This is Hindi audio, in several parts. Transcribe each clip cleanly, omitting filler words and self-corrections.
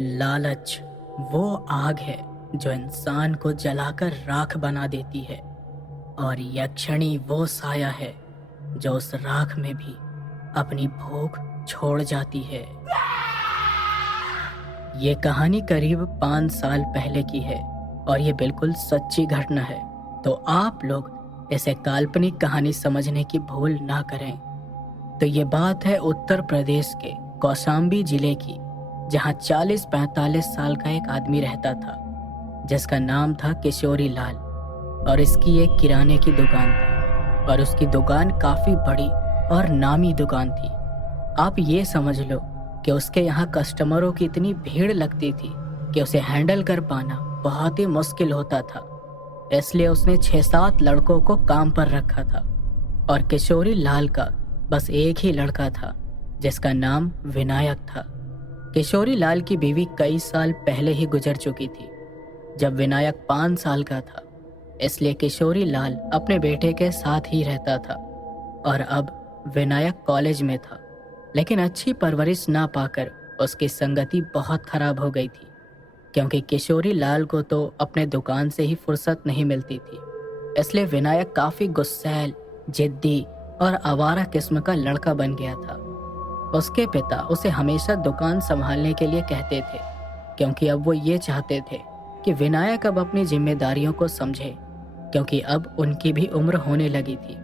लालच वो आग है जो इंसान को जलाकर राख बना देती है, और यक्षिणी वो साया है जो उस राख में भी अपनी भूख छोड़ जाती है। ये कहानी करीब 5 साल पहले की है और ये बिल्कुल सच्ची घटना है, तो आप लोग इसे काल्पनिक कहानी समझने की भूल ना करें। तो ये बात है उत्तर प्रदेश के कौशाम्बी जिले की, जहाँ 40-45 साल का एक आदमी रहता था जिसका नाम था किशोरी लाल। और इसकी एक किराने की दुकान थी और उसकी दुकान काफ़ी बड़ी और नामी दुकान थी। आप ये समझ लो कि उसके यहाँ कस्टमरों की इतनी भीड़ लगती थी कि उसे हैंडल कर पाना बहुत ही मुश्किल होता था। इसलिए उसने 6-7 लड़कों को काम पर रखा था और किशोरी लाल का बस एक ही लड़का था जिसका नाम विनायक था। किशोरी लाल की बीवी कई साल पहले ही गुजर चुकी थी जब विनायक 5 साल का था, इसलिए किशोरी लाल अपने बेटे के साथ ही रहता था। और अब विनायक कॉलेज में था, लेकिन अच्छी परवरिश ना पाकर उसकी संगति बहुत खराब हो गई थी, क्योंकि किशोरी लाल को तो अपने दुकान से ही फुर्सत नहीं मिलती थी। इसलिए विनायक काफ़ी गुस्सैल, जिद्दी और आवारा किस्म का लड़का बन गया था। उसके पिता उसे हमेशा दुकान संभालने के लिए कहते थे, क्योंकि अब वो ये चाहते थे कि विनायक अब अपनी जिम्मेदारियों को समझे, क्योंकि अब उनकी भी उम्र होने लगी थी।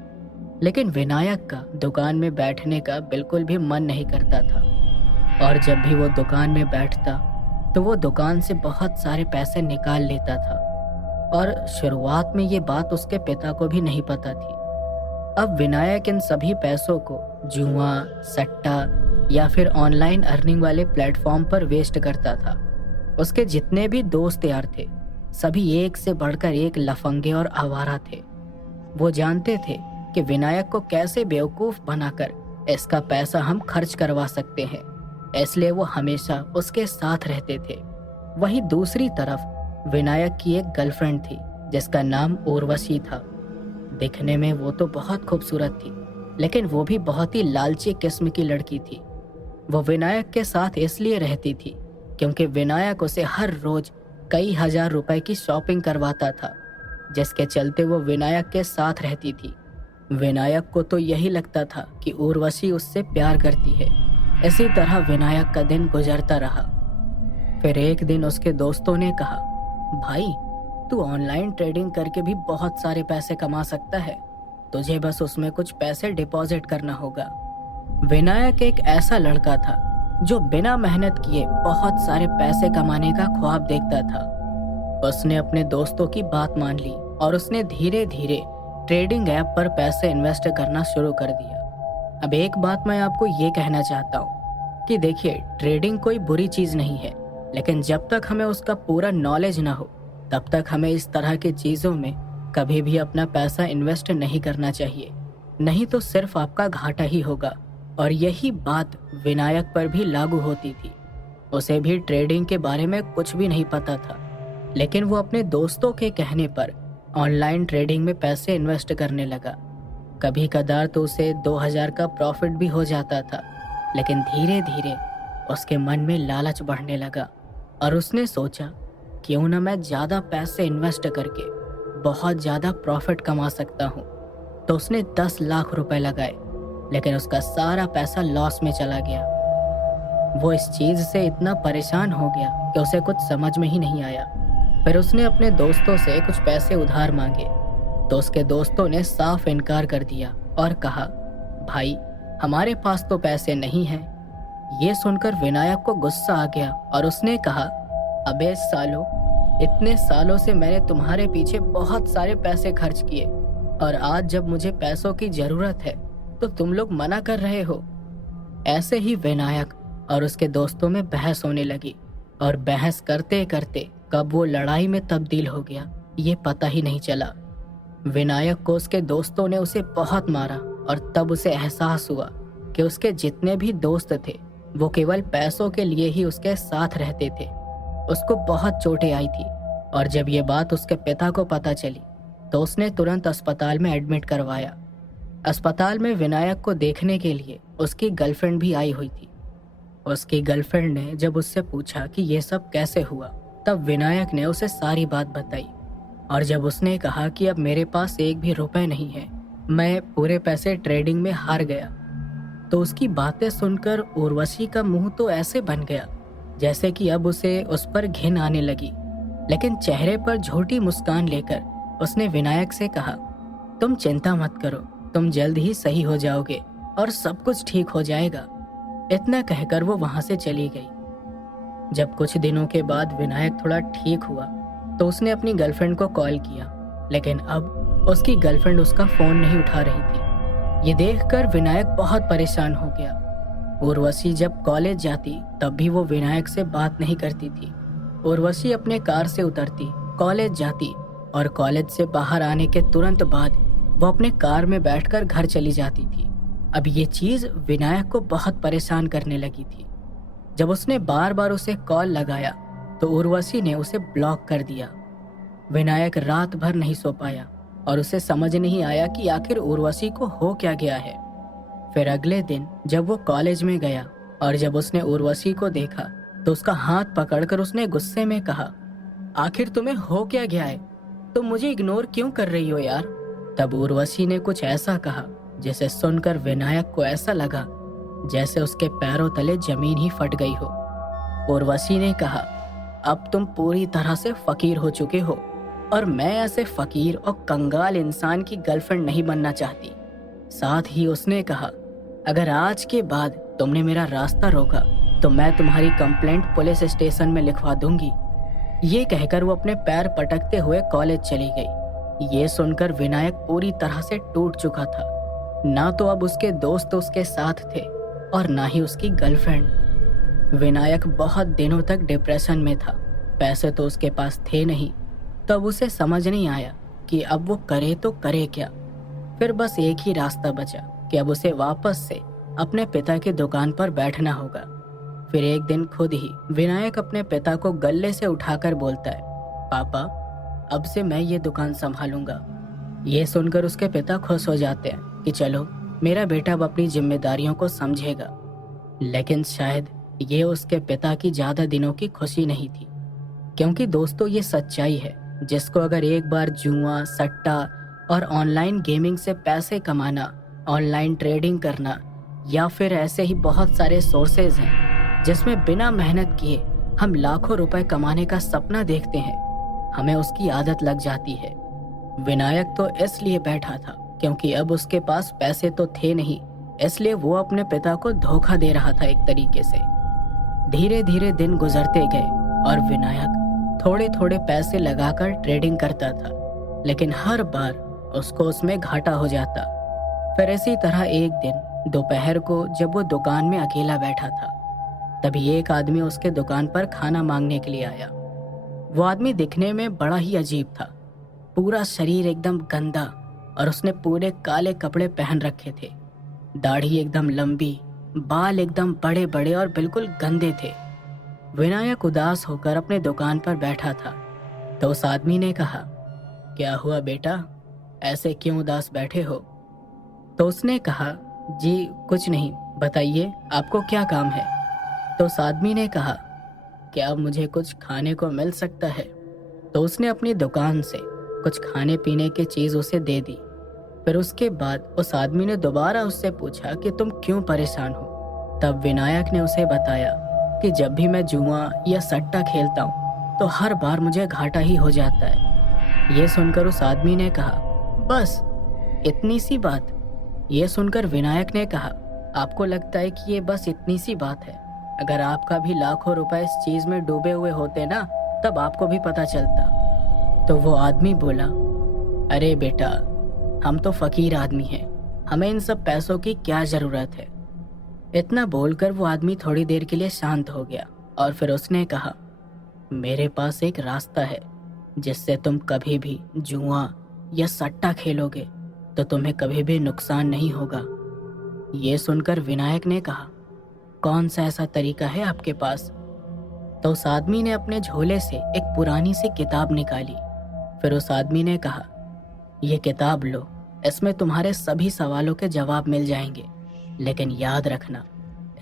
लेकिन विनायक का दुकान में बैठने का बिल्कुल भी मन नहीं करता था, और जब भी वो दुकान में बैठता तो वो दुकान से बहुत सारे पैसे निकाल लेता था। और शुरुआत में ये बात उसके पिता को भी नहीं पता थी। अब विनायक इन सभी पैसों को जुआ, सट्टा या फिर ऑनलाइन अर्निंग वाले प्लेटफॉर्म पर वेस्ट करता था। उसके जितने भी दोस्त यार थे, सभी एक से बढ़कर एक लफंगे और आवारा थे। वो जानते थे कि विनायक को कैसे बेवकूफ़ बनाकर इसका पैसा हम खर्च करवा सकते हैं, इसलिए वो हमेशा उसके साथ रहते थे। वहीं दूसरी तरफ विनायक की एक गर्लफ्रेंड थी जिसका नाम उर्वशी था। दिखने में वो तो बहुत खूबसूरत थी, लेकिन वो भी बहुत ही लालची किस्म की लड़की थी। वो विनायक के साथ इसलिए रहती थी क्योंकि विनायक उसे हर रोज कई हजार रुपए की शॉपिंग करवाता था, जिसके चलते वो विनायक के साथ रहती थी। विनायक को तो यही लगता था कि उर्वशी उससे प्यार करती है। इसी तरह विनायक का दिन गुजरता रहा। फिर एक दिन उसके दोस्तों ने कहा, भाई तू ऑनलाइन ट्रेडिंग करके भी बहुत सारे पैसे कमा सकता है, तुझे बस उसमें कुछ पैसे डिपॉजिट करना होगा। विनायक एक ऐसा लड़का था जो बिना मेहनत किए बहुत सारे पैसे कमाने का ख्वाब देखता था। उसने अपने दोस्तों की बात मान ली और उसने धीरे धीरे ट्रेडिंग ऐप पर पैसे इन्वेस्ट करना शुरू कर दिया। अब एक बात मैं आपको ये कहना चाहता हूँ कि देखिए, ट्रेडिंग कोई बुरी चीज़ नहीं है, लेकिन जब तक हमें उसका पूरा नॉलेज ना हो तब तक हमें इस तरह की चीज़ों में कभी भी अपना पैसा इन्वेस्ट नहीं करना चाहिए, नहीं तो सिर्फ आपका घाटा ही होगा। और यही बात विनायक पर भी लागू होती थी। उसे भी ट्रेडिंग के बारे में कुछ भी नहीं पता था, लेकिन वो अपने दोस्तों के कहने पर ऑनलाइन ट्रेडिंग में पैसे इन्वेस्ट करने लगा। कभी कदार तो उसे 2000 का प्रॉफिट भी हो जाता था, लेकिन धीरे धीरे उसके मन में लालच बढ़ने लगा और उसने सोचा, क्यों ना मैं ज़्यादा पैसे इन्वेस्ट करके बहुत ज़्यादा प्रॉफिट कमा सकता हूँ। तो उसने 10 लाख रुपए लगाए, लेकिन उसका सारा पैसा लॉस में चला गया। वो इस चीज़ से इतना परेशान हो गया कि उसे कुछ समझ में ही नहीं आया। फिर उसने अपने दोस्तों से कुछ पैसे उधार मांगे, तो उसके दोस्तों ने साफ इनकार कर दिया और कहा, भाई हमारे पास तो पैसे नहीं हैं। ये सुनकर विनायक को गुस्सा आ गया और उसने कहा, अबे सालो, इतने सालों से मैंने तुम्हारे पीछे बहुत सारे पैसे खर्च किए, और आज जब मुझे पैसों की जरूरत है तो तुम लोग मना कर रहे हो। ऐसे ही विनायक और उसके दोस्तों में बहस होने लगी, और बहस करते करते कब वो लड़ाई में तब्दील हो गया ये पता ही नहीं चला। विनायक को उसके दोस्तों ने उसे बहुत मारा, और तब उसे एहसास हुआ कि उसके जितने भी दोस्त थे वो केवल पैसों के लिए ही उसके साथ रहते थे। उसको बहुत चोटें आई थी, और जब ये बात उसके पिता को पता चली तो उसने तुरंत अस्पताल में एडमिट करवाया। अस्पताल में विनायक को देखने के लिए उसकी गर्लफ्रेंड भी आई हुई थी। उसकी गर्लफ्रेंड ने जब उससे पूछा कि ये सब कैसे हुआ, तब विनायक ने उसे सारी बात बताई। और जब उसने कहा कि अब मेरे पास एक भी रुपए नहीं है, मैं पूरे पैसे ट्रेडिंग में हार गया, तो उसकी बातें सुनकर उर्वशी का मुंह तो ऐसे बन गया जैसे कि अब उसे उस पर घिन आने लगी। लेकिन चेहरे पर झूठी मुस्कान लेकर उसने विनायक से कहा, तुम चिंता मत करो, तुम जल्द ही सही हो जाओगे और सब कुछ ठीक हो जाएगा। इतना कहकर वो वहां से चली गई। जब कुछ दिनों के बाद विनायक थोड़ा ठीक हुआ तो उसने अपनी गर्लफ्रेंड को कॉल किया, लेकिन अब उसकी गर्लफ्रेंड उसका फोन नहीं उठा रही थी। ये देखकर विनायक बहुत परेशान हो गया। उर्वशी जब कॉलेज जाती तब भी वो विनायक से बात नहीं करती थी। उर्वशी अपने कार से उतरती, कॉलेज जाती और कॉलेज से बाहर आने के तुरंत बाद वो अपने कार में बैठकर घर चली जाती थी। अब ये चीज विनायक को बहुत परेशान करने लगी थी। जब उसने बार बार उसे कॉल लगाया तो उर्वशी ने उसे ब्लॉक कर दिया। विनायक रात भर नहीं सो पाया और उसे समझ नहीं आया कि आखिर उर्वशी को हो क्या गया है। फिर अगले दिन जब वो कॉलेज में गया और जब उसने उर्वशी को देखा तो उसका हाथ पकड़कर उसने गुस्से में कहा, आखिर तुम्हें हो क्या गया है? तुम मुझे इग्नोर क्यों कर रही हो यार? तब उर्वशी ने कुछ ऐसा कहा जिसे सुनकर विनायक को ऐसा लगा जैसे उसके पैरों तले जमीन ही फट गई हो। उर्वशी ने कहा, अब तुम पूरी तरह से फकीर हो चुके हो और मैं ऐसे फकीर और कंगाल इंसान की गर्लफ्रेंड नहीं बनना चाहती। साथ ही उसने कहा, अगर आज के बाद तुमने मेरा रास्ता रोका तो मैं तुम्हारी कंप्लेंट पुलिस स्टेशन में लिखवा दूंगी। ये कहकर वो अपने पैर पटकते हुए कॉलेज चली गई। ये सुनकर विनायक पूरी तरह से टूट चुका था। ना तो अब उसके दोस्त उसके साथ थे और ना ही उसकी गर्लफ्रेंड। विनायक बहुत दिनों तक डिप्रेशन में था। पैसे तो उसके पास थे नहीं, तब उसे समझ नहीं आया कि अब वो करे तो करे क्या। फिर बस एक ही रास्ता बचा कि अब उसे वापस से अपने पिता की दुकान पर बैठना होगा। फिर एक दिन खुद ही विनायक अपने पिता को गले से उठाकर बोलता है, पापा अब से मैं ये दुकान संभालूंगा। ये सुनकर उसके पिता खुश हो जाते हैं कि चलो मेरा बेटा अब अपनी जिम्मेदारियों को समझेगा। लेकिन शायद ये उसके पिता की ज्यादा दिनों की खुशी नहीं थी, क्योंकि दोस्तों ये सच्चाई है जिसको अगर एक बार जुआ, सट्टा और ऑनलाइन गेमिंग से पैसे कमाना, ऑनलाइन ट्रेडिंग करना या फिर ऐसे ही बहुत सारे सोर्सेज हैं जिसमें बिना मेहनत किए हम लाखों रुपए कमाने का सपना देखते हैं, हमें उसकी आदत लग जाती है। विनायक तो इसलिए बैठा था क्योंकि अब उसके पास पैसे तो थे नहीं, इसलिए वो अपने पिता को धोखा दे रहा था एक तरीके से। धीरे धीरे दिन गुजरते गए और विनायक थोड़े थोड़े पैसे लगाकर ट्रेडिंग करता था, लेकिन हर बार उसको उसमें घाटा हो जाता। फिर इसी तरह एक दिन दोपहर को जब वो दुकान में अकेला बैठा था, तभी एक आदमी उसके दुकान पर खाना मांगने के लिए आया। वो आदमी दिखने में बड़ा ही अजीब था। पूरा शरीर एकदम गंदा और उसने पूरे काले कपड़े पहन रखे थे। दाढ़ी एकदम लंबी, बाल एकदम बड़े बड़े और बिल्कुल गंदे थे। विनायक उदास होकर अपने दुकान पर बैठा था तो उस आदमी ने कहा, क्या हुआ बेटा, ऐसे क्यों उदास बैठे हो? तो उसने कहा, जी कुछ नहीं, बताइए आपको क्या काम है? तो उस आदमी ने कहा, क्या मुझे कुछ खाने को मिल सकता है? तो उसने अपनी दुकान से कुछ खाने पीने की चीज उसे दे दी। फिर उसके बाद उस आदमी ने दोबारा उससे पूछा कि तुम क्यों परेशान हो? तब विनायक ने उसे बताया कि जब भी मैं जुआ या सट्टा खेलता हूँ तो हर बार मुझे घाटा ही हो जाता है। ये सुनकर उस आदमी ने कहा, बस इतनी सी बात? ये सुनकर विनायक ने कहा, आपको लगता है कि ये बस इतनी सी बात है? अगर आपका भी लाखों रुपए इस चीज में डूबे हुए होते ना, तब आपको भी पता चलता। तो वो आदमी बोला, अरे बेटा, हम तो फकीर आदमी हैं, हमें इन सब पैसों की क्या जरूरत है? इतना बोलकर वो आदमी थोड़ी देर के लिए शांत हो गया और फिर उसने कहा, मेरे पास एक रास्ता है जिससे तुम कभी भी जुआ या सट्टा खेलोगे तो तुम्हें कभी भी नुकसान नहीं होगा। ये सुनकर विनायक ने कहा, कौन सा ऐसा तरीका है आपके पास? तो उस आदमी ने अपने झोले से एक पुरानी सी किताब निकाली। फिर उस आदमी ने कहा, ये किताब लो, इसमें तुम्हारे सभी सवालों के जवाब मिल जाएंगे, लेकिन याद रखना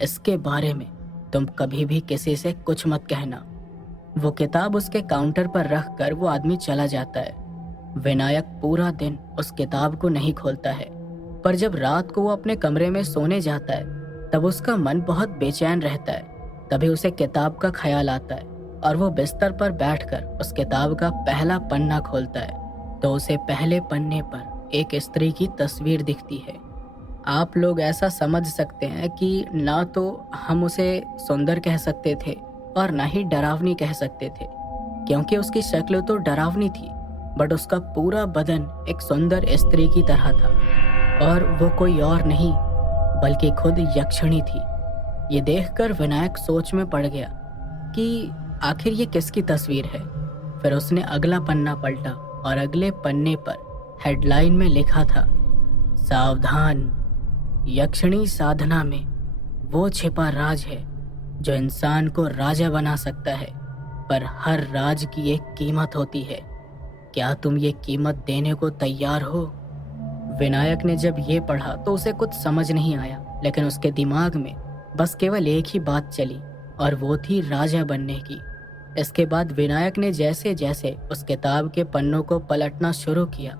इसके बारे में तुम कभी भी किसी से कुछ मत कहना। वो किताब उसके काउंटर पर रख कर वो आदमी चला जाता है। विनायक पूरा दिन उस किताब को नहीं खोलता है, पर जब रात को वो अपने कमरे में सोने जाता है तब उसका मन बहुत बेचैन रहता है। तभी उसे किताब का ख्याल आता है और वो बिस्तर पर बैठकर उस किताब का पहला पन्ना खोलता है तो उसे पहले पन्ने पर एक स्त्री की तस्वीर दिखती है। आप लोग ऐसा समझ सकते हैं कि ना तो हम उसे सुंदर कह सकते थे और ना ही डरावनी कह सकते थे, क्योंकि उसकी शक्ल तो डरावनी थी, बट उसका पूरा बदन एक सुंदर स्त्री की तरह था और वो कोई और नहीं बल्कि खुद यक्षिणी थी। ये देखकर विनायक सोच में पड़ गया कि आखिर ये किसकी तस्वीर है। फिर उसने अगला पन्ना पलटा और अगले पन्ने पर हेडलाइन में लिखा था, सावधान, यक्षिणी साधना में वो छिपा राज है जो इंसान को राजा बना सकता है, पर हर राज की एक कीमत होती है। क्या तुम ये कीमत देने को तैयार हो? विनायक ने जब ये पढ़ा तो उसे कुछ समझ नहीं आया, लेकिन उसके दिमाग में बस केवल एक ही बात चली और वो थी राजा बनने की। इसके बाद विनायक ने जैसे जैसे उस किताब के पन्नों को पलटना शुरू किया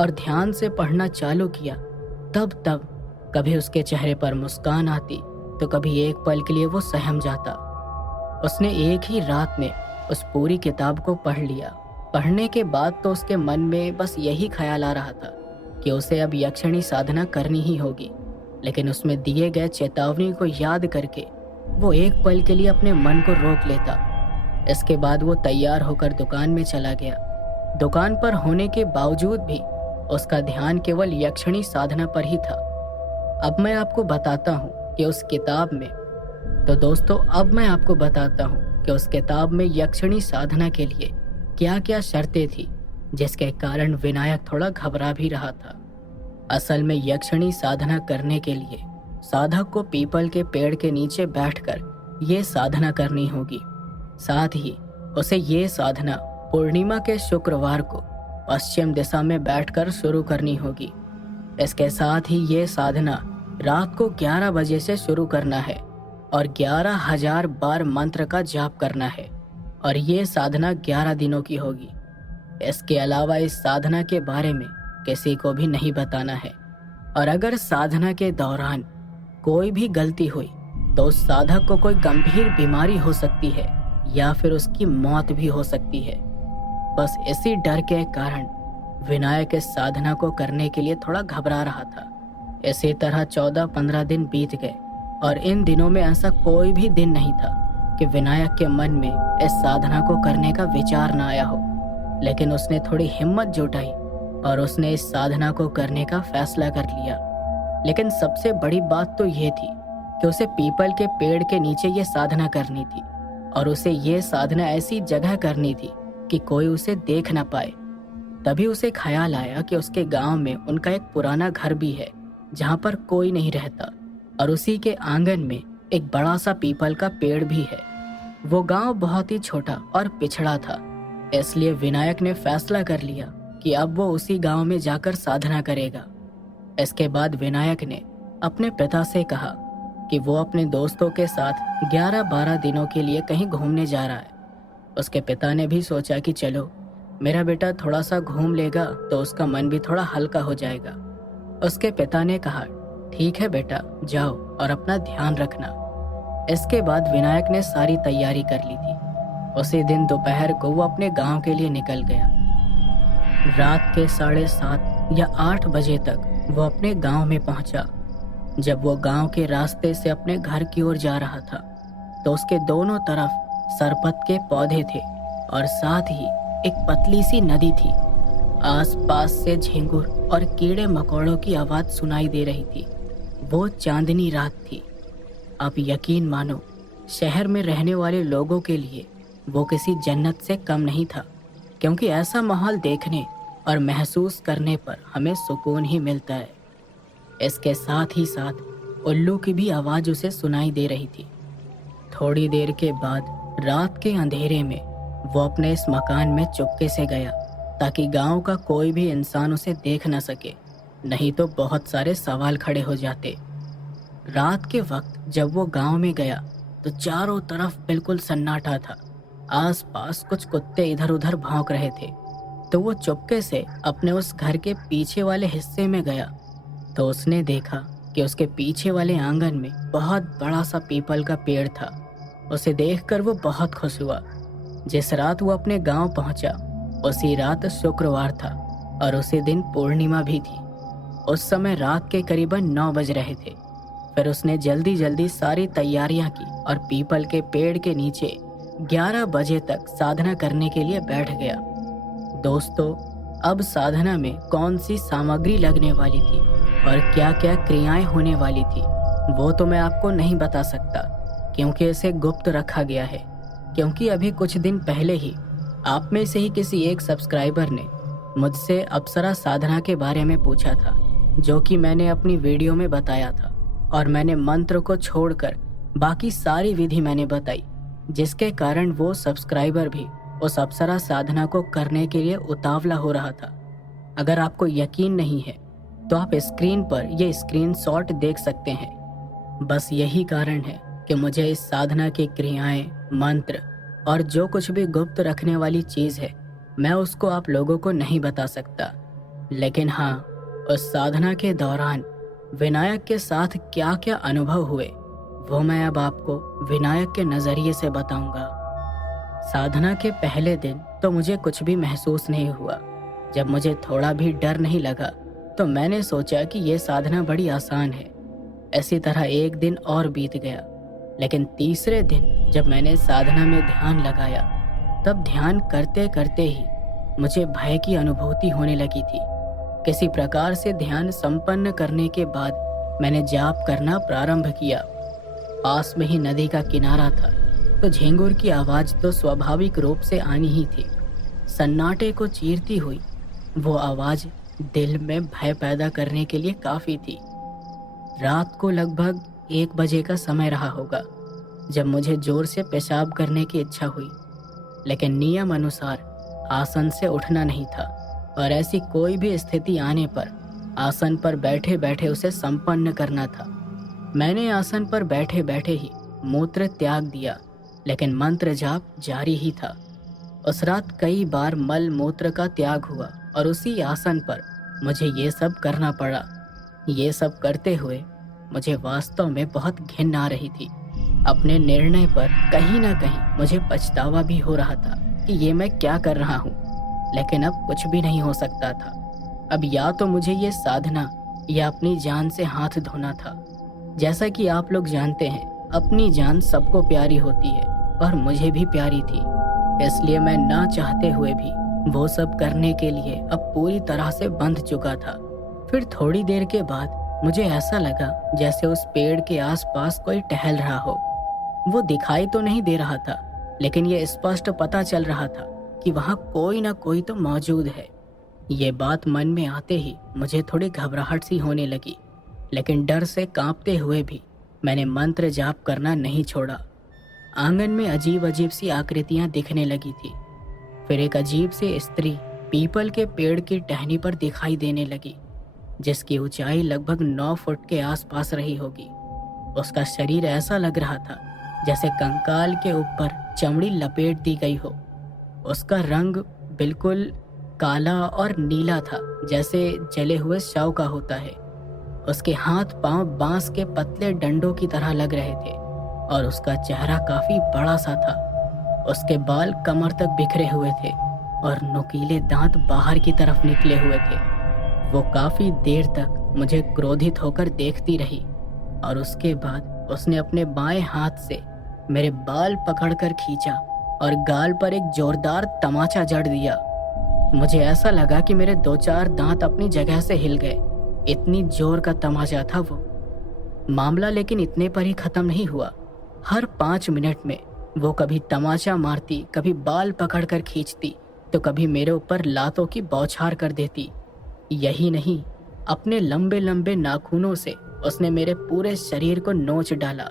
और ध्यान से पढ़ना चालू किया, तब तब कभी उसके चेहरे पर मुस्कान आती तो कभी एक पल के लिए वो सहम जाता। उसने एक ही रात में उस पूरी किताब को पढ़ लिया। पढ़ने के बाद तो उसके मन में बस यही ख्याल आ रहा था कि उसे अब यक्षिणी साधना करनी ही होगी, लेकिन उसमें दिए गए चेतावनी को याद करके वो एक पल के लिए अपने मन को रोक लेता। इसके बाद वो तैयार होकर दुकान में चला गया। दुकान पर होने के बावजूद भी उसका ध्यान केवल यक्षिणी साधना पर ही था। अब मैं आपको बताता हूँ कि उस किताब में उस किताब में यक्षिणी साधना के लिए क्या क्या शर्तें थी, जिसके कारण विनायक थोड़ा घबरा भी रहा था। असल में यक्षिणी साधना करने के लिए साधक को पीपल के पेड़ के नीचे बैठकर ये साधना करनी होगी। साथ ही उसे ये साधना पूर्णिमा के शुक्रवार को पश्चिम दिशा में बैठकर शुरू करनी होगी। इसके साथ ही ये साधना रात को 11 बजे से शुरू करना है और 11,000 बार मंत्र का जाप करना है और ये साधना 11 दिनों की होगी। इसके अलावा इस साधना के बारे में किसी को भी नहीं बताना है और अगर साधना के दौरान कोई भी गलती हुई तो उस साधक को कोई गंभीर बीमारी हो सकती है या फिर उसकी मौत भी हो सकती है। बस इसी डर के कारण विनायक इस साधना को करने के लिए थोड़ा घबरा रहा था। इसी तरह 14-15 दिन बीत गए और इन दिनों में ऐसा कोई भी दिन नहीं था कि विनायक के मन में इस साधना को करने का विचार न आया हो। लेकिन उसने थोड़ी हिम्मत जुटाई और उसने इस साधना को करने का फैसला कर लिया। लेकिन सबसे बड़ी बात तो ये थी कि उसे पीपल के पेड़ के नीचे ये साधना करनी थी और उसे ये साधना ऐसी जगह करनी थी कि कोई उसे देख न पाए। तभी उसे ख्याल आया कि उसके गांव में उनका एक पुराना घर भी है जहां पर कोई नहीं रहता और उसी के आंगन में एक बड़ा सा पीपल का पेड़ भी है। वो गांव बहुत ही छोटा और पिछड़ा था, इसलिए विनायक ने फैसला कर लिया कि अब वो उसी गांव में जाकर साधना करेगा। इसके बाद विनायक ने अपने पिता से कहा कि वो अपने दोस्तों के साथ 11-12 दिनों के लिए कहीं घूमने जा रहा है। उसके पिता ने भी सोचा कि चलो मेरा बेटा थोड़ा सा घूम लेगा तो उसका मन भी थोड़ा हल्का हो जाएगा। उसके पिता ने कहा, ठीक है बेटा, जाओ और अपना ध्यान रखना। इसके बाद विनायक ने सारी तैयारी कर ली थी। उसी दिन दोपहर को वो अपने गांव के लिए निकल गया। रात के 7:30 या 8 बजे तक वो अपने गांव में पहुंचा। जब वो गांव के रास्ते से अपने घर की ओर जा रहा था तो उसके दोनों तरफ सरपत के पौधे थे और साथ ही एक पतली सी नदी थी। आसपास से झींगुर और कीड़े मकोड़ों की आवाज सुनाई दे रही थी। वो चांदनी रात थी। आप यकीन मानो, शहर में रहने वाले लोगों के लिए वो किसी जन्नत से कम नहीं था, क्योंकि ऐसा माहौल देखने और महसूस करने पर हमें सुकून ही मिलता है। इसके साथ ही साथ उल्लू की भी आवाज उसे सुनाई दे रही थी। थोड़ी देर के बाद रात के अंधेरे में वो अपने इस मकान में चुपके से गया ताकि गांव का कोई भी इंसान उसे देख न सके, नहीं तो बहुत सारे सवाल खड़े हो जाते। रात के वक्त जब वो गांव में गया तो चारों तरफ बिल्कुल सन्नाटा था। आसपास कुछ कुत्ते इधर उधर भौंक रहे थे। तो वो चुपके से अपने उस घर के पीछे वाले हिस्से में गया तो उसने देखा कि उसके पीछे वाले आंगन में बहुत बड़ा सा पीपल का पेड़ था। उसे देखकर वो बहुत खुश हुआ। जिस रात वो अपने गांव पहुंचा उसी रात शुक्रवार था और उसी दिन पूर्णिमा भी थी। उस समय रात के करीबन 9 बज रहे थे। फिर उसने जल्दी जल्दी सारी तैयारियां की और पीपल के पेड़ के नीचे 11 बजे तक साधना करने के लिए बैठ गया। दोस्तों, अब साधना में कौन सी सामग्री लगने वाली थी और क्या क्या क्रियाएं होने वाली थी वो तो मैं आपको नहीं बता सकता, क्योंकि इसे गुप्त रखा गया है। क्योंकि अभी कुछ दिन पहले ही आप में से ही किसी एक सब्सक्राइबर ने मुझसे अप्सरा साधना के बारे में पूछा था, जो कि मैंने अपनी वीडियो में बताया था। और मैंने मंत्र को छोड़कर बाकी सारी विधि मैंने बताई, जिसके कारण वो सब्सक्राइबर भी उस अप्सरा साधना को करने के लिए उतावला हो रहा था। अगर आपको यकीन नहीं है तो आप स्क्रीन पर ये स्क्रीनशॉट देख सकते हैं। बस यही कारण है कि मुझे इस साधना की क्रियाएं, मंत्र और जो कुछ भी गुप्त रखने वाली चीज़ है मैं उसको आप लोगों को नहीं बता सकता। लेकिन हाँ, उस साधना के दौरान विनायक के साथ क्या क्या अनुभव हुए वो मैं अब आपको विनायक के नज़रिए से बताऊंगा। साधना के पहले दिन तो मुझे कुछ भी महसूस नहीं हुआ। जब मुझे थोड़ा भी डर नहीं लगा तो मैंने सोचा कि ये साधना बड़ी आसान है। इसी तरह एक दिन और बीत गया। लेकिन तीसरे दिन जब मैंने साधना में ध्यान लगाया तब ध्यान करते करते ही मुझे भय की अनुभूति होने लगी थी। किसी प्रकार से ध्यान संपन्न करने के बाद मैंने जाप करना प्रारंभ किया। पास में ही नदी का किनारा था तो झींगुर की आवाज़ तो स्वाभाविक रूप से आनी ही थी। सन्नाटे को चीरती हुई वो आवाज़ दिल में भय पैदा करने के लिए काफ़ी थी। रात को लगभग 1 बजे का समय रहा होगा जब मुझे जोर से पेशाब करने की इच्छा हुई, लेकिन नियम अनुसार आसन से उठना नहीं था और ऐसी कोई भी स्थिति आने पर आसन पर बैठे बैठे उसे संपन्न करना था। मैंने आसन पर बैठे बैठे ही मूत्र त्याग दिया, लेकिन मंत्र जाप जारी ही था। उस रात कई बार मल मूत्र का त्याग हुआ और उसी आसन पर मुझे ये सब करना पड़ा। ये सब करते हुए मुझे वास्तव में बहुत घिन आ रही थी। अपने निर्णय पर कहीं ना कहीं मुझे पछतावा भी हो रहा था कि ये मैं क्या कर रहा हूँ, लेकिन अब कुछ भी नहीं हो सकता था। अब या तो मुझे ये साधना या अपनी जान से हाथ धोना था। जैसा कि आप लोग जानते हैं, अपनी जान सबको प्यारी होती है और मुझे भी प्यारी थी। इसलिए मैं ना चाहते हुए भी वो सब करने के लिए अब पूरी तरह से बंध चुका था। फिर थोड़ी देर के बाद मुझे ऐसा लगा जैसे उस पेड़ के आसपास कोई टहल रहा हो। वो दिखाई तो नहीं दे रहा था, लेकिन ये स्पष्ट पता चल रहा था कि वहाँ कोई ना कोई तो मौजूद है। ये बात मन में आते ही मुझे थोड़ी घबराहट सी होने लगी, लेकिन डर से कांपते हुए भी मैंने मंत्र जाप करना नहीं छोड़ा। आंगन में अजीब अजीब सी आकृतियां दिखने लगी थी। फिर एक अजीब सी स्त्री पीपल के पेड़ की टहनी पर दिखाई देने लगी, जिसकी ऊंचाई लगभग 9 फुट के आसपास रही होगी। उसका शरीर ऐसा लग रहा था जैसे कंकाल के ऊपर चमड़ी लपेट दी गई हो। उसका रंग बिल्कुल काला और नीला था, जैसे जले हुए शव का होता है। उसके हाथ पांव बांस के पतले डंडों की तरह लग रहे थे और उसका चेहरा काफी बड़ा सा था। उसके बाल कमर तक बिखरे हुए थे और नुकीले दांत बाहर की तरफ निकले हुए थे। वो काफी देर तक मुझे क्रोधित होकर देखती रही और उसके बाद उसने अपने बाएं हाथ से मेरे बाल पकड़कर खींचा और गाल पर एक जोरदार तमाचा जड़ दिया। मुझे ऐसा लगा कि मेरे 2-4 दांत अपनी जगह से हिल गए। इतनी जोर का तमाचा था वो। मामला लेकिन इतने पर ही खत्म नहीं हुआ। हर 5 मिनट में वो कभी तमाचा मारती, कभी बाल पकड़कर खींचती, तो कभी मेरे ऊपर लातों की बौछार कर देती। यही नहीं, अपने लंबे लंबे नाखूनों से उसने मेरे पूरे शरीर को नोच डाला।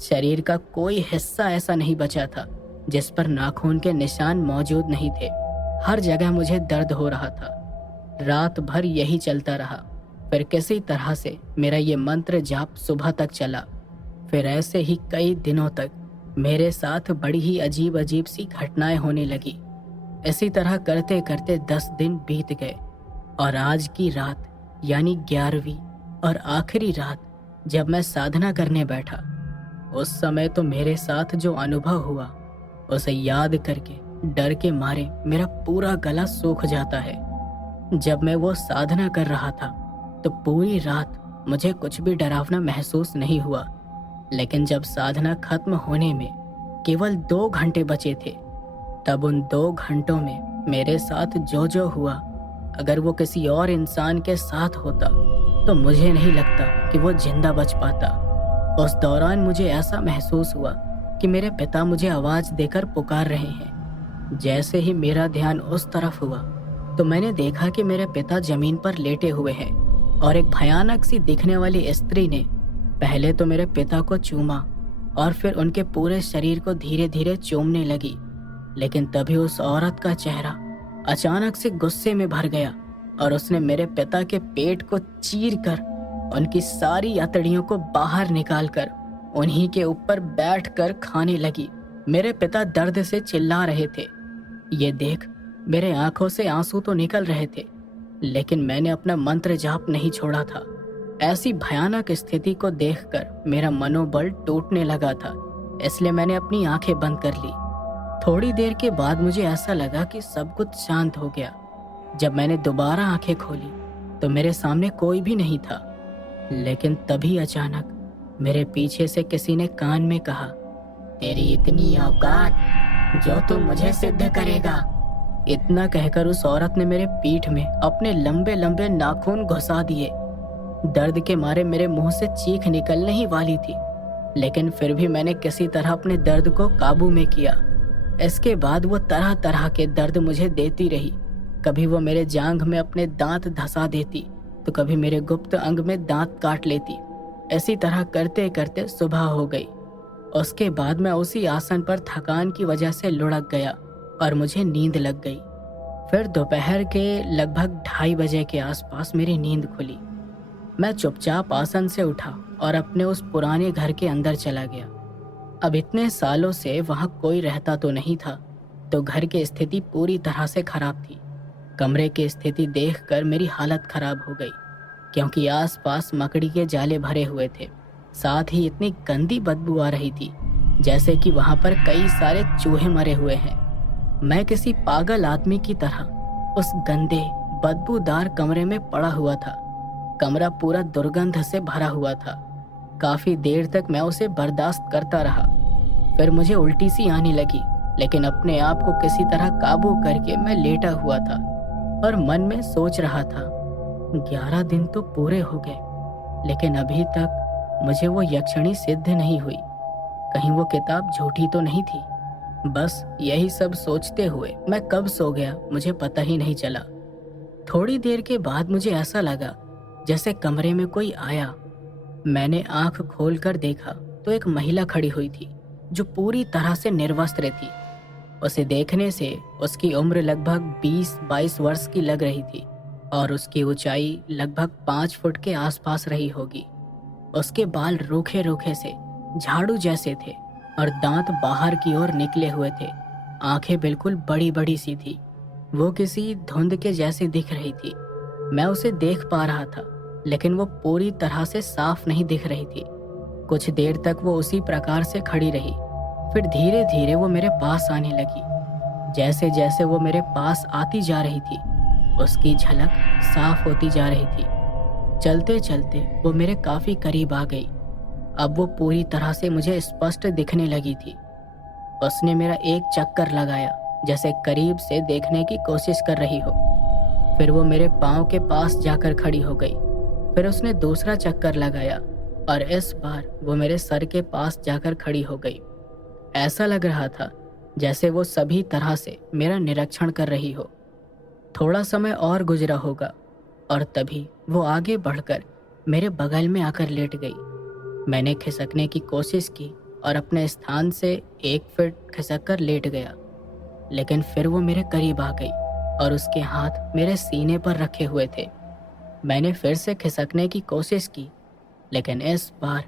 शरीर का कोई हिस्सा ऐसा नहीं बचा था जिस पर नाखून के निशान मौजूद नहीं थे। हर जगह मुझे दर्द हो रहा था। रात भर यही चलता रहा। फिर किसी तरह से मेरा ये मंत्र जाप सुबह तक चला। फिर ऐसे ही कई दिनों तक मेरे साथ बड़ी ही अजीब अजीब सी घटनाएं होने लगी। इसी तरह करते करते 10 दिन बीत गए और आज की रात यानी 11वीं और आखिरी रात जब मैं साधना करने बैठा, उस समय तो मेरे साथ जो अनुभव हुआ उसे याद करके डर के मारे मेरा पूरा गला सूख जाता है। जब मैं वो साधना कर रहा था तो पूरी रात मुझे कुछ भी डरावना महसूस नहीं हुआ, लेकिन जब साधना खत्म होने में केवल 2 घंटे बचे थे, तब उन 2 घंटों में मेरे साथ जो जो हुआ, अगर वो किसी और इंसान के साथ होता तो मुझे नहीं लगता कि वो जिंदा बच पाता। उस दौरान मुझे ऐसा महसूस हुआ कि मेरे पिता मुझे आवाज देकर पुकार रहे हैं। जैसे ही मेरा ध्यान उस तरफ हुआ तो मैंने देखा कि मेरे पिता जमीन पर लेटे हुए हैं और एक भयानक सी दिखने वाली स्त्री ने पहले तो मेरे पिता को चूमा और फिर उनके पूरे शरीर को धीरे धीरे चूमने लगी। लेकिन तभी उस औरत का चेहरा अचानक से गुस्से में भर गया और उसने मेरे पिता के पेट को चीरकर उनकी सारी अतड़ियों को बाहर निकालकर उन्हीं के ऊपर बैठकर खाने लगी। मेरे पिता दर्द से चिल्ला रहे थे। ये देख मेरे आंखों से आंसू तो निकल रहे थे, लेकिन मैंने अपना मंत्र जाप नहीं छोड़ा था। ऐसी भयानक स्थिति को देखकर मेरा मनोबल टूटने लगा था, इसलिए मैंने अपनी आंखें बंद कर ली। थोड़ी देर के बाद मुझे ऐसा लगा कि सब कुछ शांत हो गया। जब मैंने दोबारा आंखें खोली तो मेरे सामने कोई भी नहीं था, लेकिन तभी अचानक मेरे पीछे से किसी ने कान में कहा, तेरी इतनी औकात जो तू मुझे सिद्ध करेगा। इतना कहकर उस औरत ने मेरे पीठ में अपने लंबे लंबे नाखून घुसा दिए। दर्द के मारे मेरे मुंह से चीख निकलने ही वाली थी, लेकिन फिर भी मैंने किसी तरह अपने दर्द को काबू में किया। इसके बाद वो तरह तरह के दर्द मुझे देती रही। कभी वो मेरे जांघ में अपने दांत धंसा देती तो कभी मेरे गुप्त अंग में दांत काट लेती। इसी तरह करते करते सुबह हो गई। उसके बाद मैं उसी आसन पर थकान की वजह से लुढ़क गया और मुझे नींद लग गई। फिर दोपहर के लगभग 2:30 बजे के आसपास मेरी नींद खुली। मैं चुपचाप आसन से उठा और अपने उस पुराने घर के अंदर चला गया। अब इतने सालों से वहां कोई रहता तो नहीं था, तो घर की स्थिति पूरी तरह से खराब थी। कमरे की स्थिति देखकर मेरी हालत खराब हो गई, क्योंकि आसपास मकड़ी के जाले भरे हुए थे। साथ ही इतनी गंदी बदबू आ रही थी जैसे कि वहां पर कई सारे चूहे मरे हुए हैं। मैं किसी पागल आदमी की तरह उस गंदे बदबूदार कमरे में पड़ा हुआ था। कमरा पूरा दुर्गंध से भरा हुआ था। काफी देर तक मैं उसे बर्दाश्त करता रहा। फिर मुझे उल्टी सी आने लगी, लेकिन अपने आप को किसी तरह काबू करके मैं लेटा हुआ था और मन में सोच रहा था, 11 दिन तो पूरे हो गए, लेकिन अभी तक मुझे वो यक्षिणी सिद्ध नहीं हुई। कहीं वो किताब झूठी तो नहीं थी। बस यही सब सोचते हुए मैं कब सो गया मुझे पता ही नहीं चला। थोड़ी देर के बाद मुझे ऐसा लगा जैसे कमरे में कोई आया। मैंने आंख खोलकर देखा तो एक महिला खड़ी हुई थी जो पूरी तरह से निर्वस्त्र थी। उसे देखने से उसकी उम्र लगभग 20-22 वर्ष की लग रही थी और उसकी ऊंचाई लगभग 5 फुट के आसपास रही होगी। उसके बाल रूखे रूखे से झाड़ू जैसे थे और दांत बाहर की ओर निकले हुए थे। आंखें बिल्कुल बड़ी बड़ी सी थी। वो किसी धुंध के जैसे दिख रही थी। मैं उसे देख पा रहा था, लेकिन वो पूरी तरह से साफ नहीं दिख रही थी। कुछ देर तक वो उसी प्रकार से खड़ी रही। फिर धीरे धीरे वो मेरे पास आने लगी। जैसे जैसे वो मेरे पास आती जा रही थी, उसकी झलक साफ होती जा रही थी। चलते चलते वो मेरे काफी करीब आ गई। अब वो पूरी तरह से मुझे स्पष्ट दिखने लगी थी। उसने मेरा एक चक्कर लगाया, जैसे करीब से देखने की कोशिश कर रही हो। फिर वो मेरे पाँव के पास जाकर खड़ी हो गई। फिर उसने दूसरा चक्कर लगाया और इस बार वो मेरे सर के पास जाकर खड़ी हो गई। ऐसा लग रहा था जैसे वो सभी तरह से मेरा निरीक्षण कर रही हो। थोड़ा समय और गुजरा होगा और तभी वो आगे बढ़कर मेरे बगल में आकर लेट गई। मैंने खिसकने की कोशिश की और अपने स्थान से 1 फीट खिसक कर लेट गया, लेकिन फिर वो मेरे करीब आ गई और उसके हाथ मेरे सीने पर रखे हुए थे। मैंने फिर से खिसकने की कोशिश की, लेकिन इस बार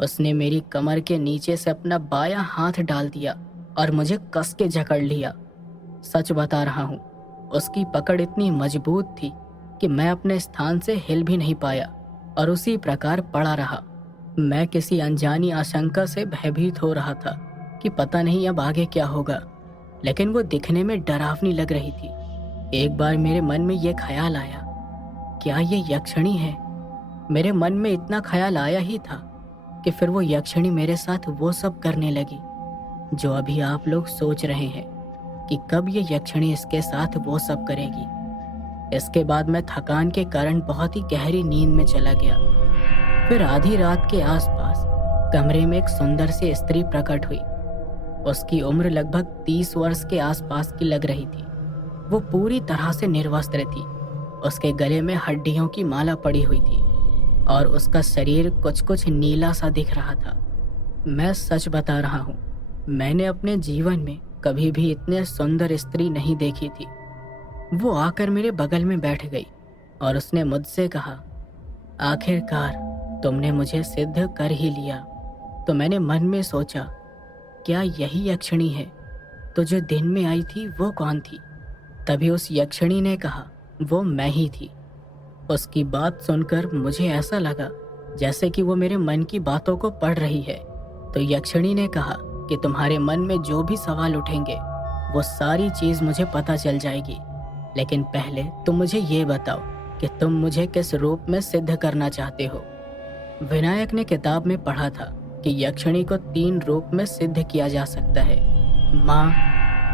उसने मेरी कमर के नीचे से अपना बायां हाथ डाल दिया और मुझे कस के जकड़ लिया। सच बता रहा हूँ, उसकी पकड़ इतनी मजबूत थी कि मैं अपने स्थान से हिल भी नहीं पाया और उसी प्रकार पड़ा रहा। मैं किसी अनजानी आशंका से भयभीत हो रहा था कि पता नहीं अब आगे क्या होगा, लेकिन वो दिखने में डरावनी लग रही थी। एक बार मेरे मन में ये ख्याल आया, क्या ये यक्षिणी है? मेरे मन में इतना ख्याल आया ही था कि फिर वो यक्षिणी मेरे साथ वो सब करने लगी जो अभी आप लोग सोच रहे हैं कि कब ये यक्षिणी इसके साथ वो सब करेगी। इसके बाद मैं थकान के कारण बहुत ही गहरी नींद में चला गया। फिर आधी रात के आसपास कमरे में एक सुंदर सी स्त्री प्रकट हुई। उसकी उम्र लगभग 30 वर्ष के आसपास की लग रही थी। वो पूरी तरह से निर्वस्त्र थी। उसके गले में हड्डियों की माला पड़ी हुई थी और उसका शरीर कुछ कुछ नीला सा दिख रहा था। मैं सच बता रहा हूँ, मैंने अपने जीवन में कभी भी इतने सुंदर स्त्री नहीं देखी थी। वो आकर मेरे बगल में बैठ गई और उसने मुझसे कहा, आखिरकार तुमने मुझे सिद्ध कर ही लिया। तो मैंने मन में सोचा, क्या यही यक्षिणी है? तो जो दिन में आई थी वो कौन थी? तभी उस यक्षिणी ने कहा, वो मैं ही थी। उसकी बात सुनकर मुझे ऐसा लगा जैसे कि वो मेरे मन की बातों को पढ़ रही है। तो यक्षिणी ने कहा कि तुम्हारे मन में जो भी सवाल उठेंगे वो सारी चीज़ मुझे पता चल जाएगी, लेकिन पहले तुम मुझे ये बताओ कि तुम मुझे किस रूप में सिद्ध करना चाहते हो। विनायक ने किताब में पढ़ा था कि यक्षिणी को 3 रूप में सिद्ध किया जा सकता है, माँ,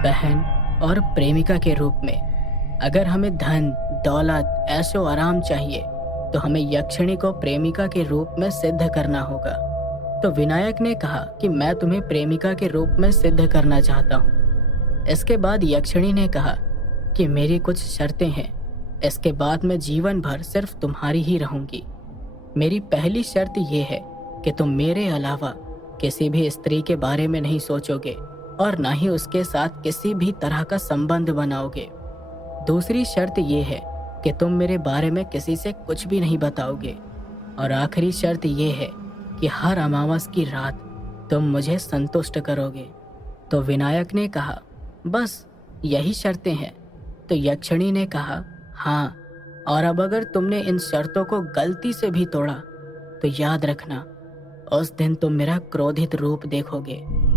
बहन और प्रेमिका के रूप में। अगर हमें धन, दौलत, ऐशो आराम चाहिए तो हमें यक्षिणी को प्रेमिका के रूप में सिद्ध करना होगा। तो विनायक ने कहा कि मैं तुम्हें प्रेमिका के रूप में सिद्ध करना चाहता हूँ। इसके बाद यक्षिणी ने कहा कि मेरी कुछ शर्तें हैं। इसके बाद मैं जीवन भर सिर्फ तुम्हारी ही रहूंगी। मेरी पहली शर्त यह है कि तुम मेरे अलावा किसी भी स्त्री के बारे में नहीं सोचोगे और ना ही उसके साथ किसी भी तरह का संबंध बनाओगे। दूसरी शर्त यह है कि तुम मेरे बारे में किसी से कुछ भी नहीं बताओगे। और आखिरी शर्त यह है कि हर अमावस की रात तुम मुझे संतुष्ट करोगे। तो विनायक ने कहा, बस यही शर्तें हैं? तो यक्षिणी ने कहा, हाँ, और अब अगर तुमने इन शर्तों को गलती से भी तोड़ा तो याद रखना, उस दिन तुम मेरा क्रोधित रूप देखोगे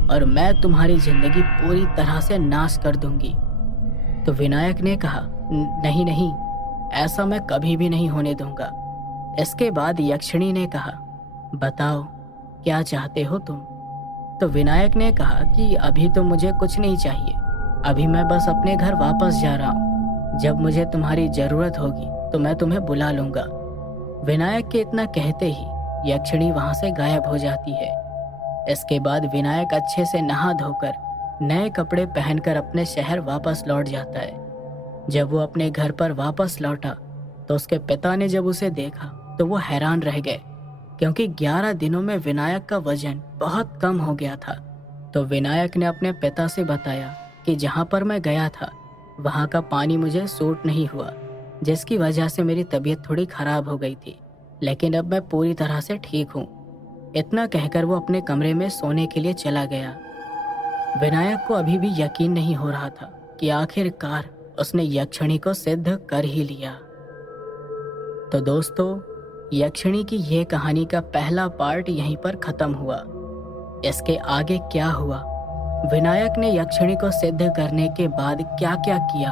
और मैं तुम्हारी जिंदगी पूरी तरह से नाश कर दूंगी। तो विनायक ने कहा, नहीं नहीं, ऐसा मैं कभी भी नहीं होने दूंगा। इसके बाद यक्षिणी ने कहा, बताओ क्या चाहते हो तुम? तो विनायक ने कहा कि अभी तो मुझे कुछ नहीं चाहिए, अभी मैं बस अपने घर वापस जा रहा हूँ। जब मुझे तुम्हारी जरूरत होगी तो मैं तुम्हें बुला लूंगा। विनायक के इतना कहते ही यक्षिणी वहां से गायब हो जाती है। इसके बाद विनायक अच्छे से नहा धोकर नए कपड़े पहनकर अपने शहर वापस लौट जाता है। जब वो अपने घर पर वापस लौटा तो उसके पिता ने जब उसे देखा तो वो हैरान रह गए, क्योंकि 11 दिनों में विनायक का वजन बहुत कम हो गया था। तो विनायक ने अपने पिता से बताया कि जहाँ पर मैं गया था वहाँ का पानी मुझे सूट नहीं हुआ, जिसकी वजह से मेरी तबीयत थोड़ी खराब हो गई थी, लेकिन अब मैं पूरी तरह से ठीक हूँ। इतना कहकर वो अपने कमरे में सोने के लिए चला गया। विनायक को अभी भी यकीन नहीं हो रहा था कि आखिरकार उसने यक्षिणी को सिद्ध कर ही लिया। तो दोस्तों, यक्षिणी की ये कहानी का पहला पार्ट यहीं पर खत्म हुआ। इसके आगे क्या हुआ, विनायक ने यक्षिणी को सिद्ध करने के बाद क्या क्या किया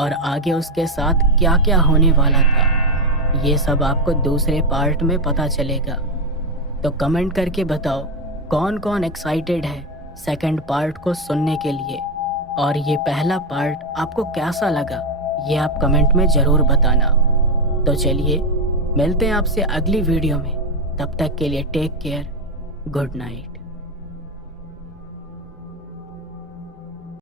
और आगे उसके साथ क्या क्या होने वाला था, ये सब आपको दूसरे पार्ट में पता चलेगा। तो कमेंट करके बताओ कौन कौन एक्साइटेड है सेकंड पार्ट को सुनने के लिए, और ये पहला पार्ट आपको कैसा लगा ये आप कमेंट में ज़रूर बताना। तो चलिए मिलते हैं आपसे अगली वीडियो में, तब तक के लिए टेक केयर, गुड नाइट।